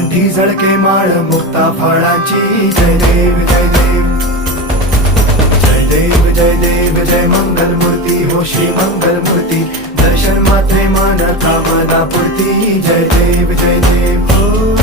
कंठी झळके माळ मुक्ता फळाची जय देव जय देव जय देव जय देव जय मंगल मूर्ती हो श्री मंगल मूर्ती दर्शन मात्रे मान कामना पूर्ती जय देव जय देव हो